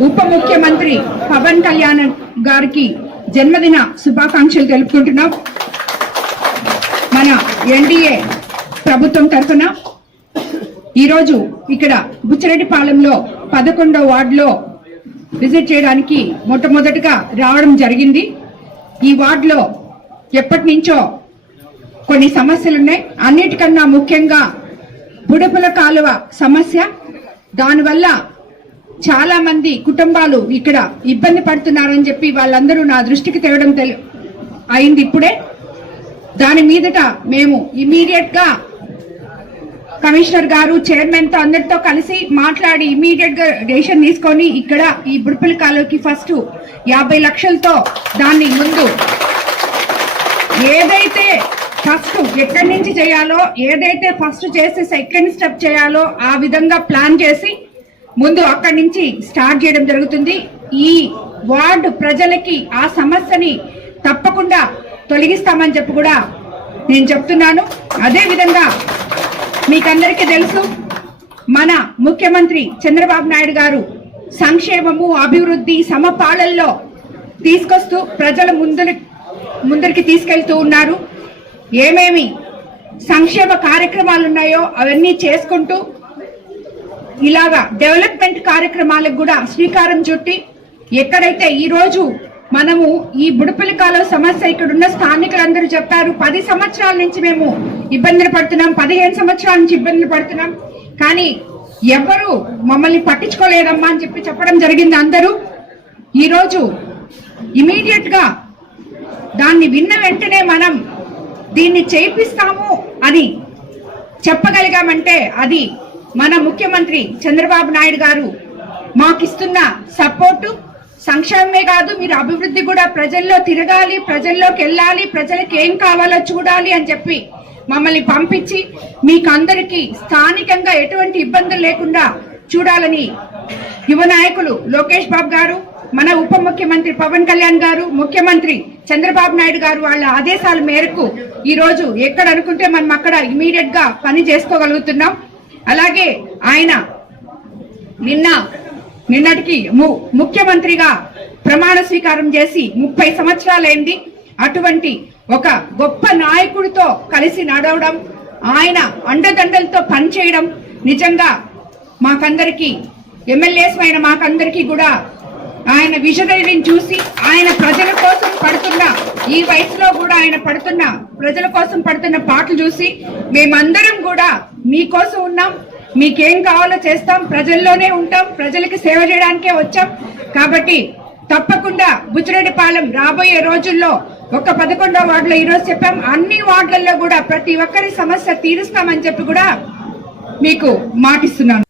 ఉప ముఖ్యమంత్రి పవన్ కళ్యాణ్ గారికి జన్మదిన శుభాకాంక్షలు తెలుపుకుంటున్నాం. మన ఎన్డీఏ ప్రభుత్వం తరఫున ఈరోజు ఇక్కడ బుచ్చిరెడ్డిపాలెంలో పదకొండో వార్డులో విజిట్ చేయడానికి మొట్టమొదటిగా రావడం జరిగింది. ఈ వార్డులో ఎప్పటి నుంచో కొన్ని సమస్యలు ఉన్నాయి అన్నిటికన్నా ముఖ్యంగా బుడపుల కాలువ సమస్య. దానివల్ల చాలా మంది కుటుంబాలు ఇక్కడ ఇబ్బంది పడుతున్నారని చెప్పి వాళ్ళందరూ నా దృష్టికి తేవడం తెలి అయింది ఇప్పుడే. దాని మీదట మేము ఇమీడియట్గా కమిషనర్ గారు చైర్మన్తో అందరితో కలిసి మాట్లాడి ఇమీడియట్గా డెసిషన్ తీసుకొని ఇక్కడ ఈ బుడిపల్లి కాలువకి ఫస్ట్ యాభై లక్షలతో దాన్ని ముందు ఏదైతే ఫస్ట్ ఎక్కడి నుంచి చేయాలో ఏదైతే ఫస్ట్ చేసి సెకండ్ స్టెప్ చేయాలో ఆ విధంగా ప్లాన్ చేసి ముందు అక్కడి నుంచి స్టార్ట్ చేయడం జరుగుతుంది. ఈ వార్డు ప్రజలకి ఆ సమస్యని తప్పకుండా తొలగిస్తామని చెప్పి కూడా నేను చెప్తున్నాను. అదేవిధంగా మీకందరికీ తెలుసు మన ముఖ్యమంత్రి చంద్రబాబు నాయుడు గారు సంక్షేమము అభివృద్ధి సమపాలల్లో తీసుకొస్తూ ప్రజల ముందు ముందరికి తీసుకెళ్తూ ఉన్నారు. ఏమేమి సంక్షేమ కార్యక్రమాలు ఉన్నాయో అవన్నీ చేసుకుంటూ ఇలాగా డెవలప్మెంట్ కార్యక్రమాలకు కూడా శ్రీకారం చుట్టి ఎక్కడైతే ఈరోజు మనము ఈ బుడపల్లి కాలువ సమస్య ఇక్కడ ఉన్న స్థానికులందరూ చెప్పారు పది సంవత్సరాల నుంచి మేము ఇబ్బందులు పడుతున్నాం పదిహేను సంవత్సరాల నుంచి ఇబ్బందులు పడుతున్నాం. కానీ ఎవరు మమ్మల్ని పట్టించుకోలేదమ్మా అని చెప్పి చెప్పడం జరిగింది అందరూ. ఈరోజు ఇమీడియట్గా దాన్ని విన్న వెంటనే మనం దీన్ని చేపిస్తాము అని చెప్పగలిగామంటే అది మన ముఖ్యమంత్రి చంద్రబాబు నాయుడు గారు మాకిస్తున్న సపోర్టు సంక్షేమమే కాదు మీరు అభివృద్ధి కూడా ప్రజల్లో తిరగాలి ప్రజల్లోకి వెళ్ళాలి ప్రజలకు ఏం కావాలో చూడాలి అని చెప్పి మమ్మల్ని పంపించి మీకు అందరికీ స్థానికంగా ఎటువంటి ఇబ్బందులు లేకుండా చూడాలని యువ నాయకులు లోకేష్ బాబు గారు మన ఉప ముఖ్యమంత్రి పవన్ కళ్యాణ్ గారు ముఖ్యమంత్రి చంద్రబాబు నాయుడు గారు వాళ్ళ ఆదేశాల మేరకు ఈ రోజు ఎక్కడ అనుకుంటే మనం అక్కడ ఇమీడియట్గా పని చేసుకోగలుగుతున్నాం. అలాగే ఆయన నిన్న నిన్నటికి ము- ముఖ్యమంత్రిగా ప్రమాణ స్వీకారం చేసి ముప్పై సంవత్సరాలైంది. అటువంటి ఒక గొప్ప నాయకుడితో కలిసి నడవడం ఆయన అండదండలతో పనిచేయడం నిజంగా మాకందరికీ ఎమ్మెల్యేస్ అయిన మాకందరికీ కూడా ఆయన విషధైర్యం చూసి ఆయన ప్రజల కోసం పడుతున్న ఈ వయసులో కూడా ఆయన పడుతున్న ప్రజల కోసం పడుతున్న పాటలు చూసి మేమందరం కూడా మీకోసం ఉన్నాం. మీకేం కావాలో చేస్తాం. ప్రజల్లోనే ఉంటాం. ప్రజలకి సేవ చేయడానికే వచ్చాం. కాబట్టి తప్పకుండా బుచ్చిరెడ్డిపాలెం రాబోయే రోజుల్లో ఒక పదకొండో వార్డులో ఈరోజు చెప్పాం. అన్ని వార్డులలో కూడా ప్రతి ఒక్కరి సమస్య తీరుస్తామని చెప్పి కూడా మీకు మాటిస్తున్నాను.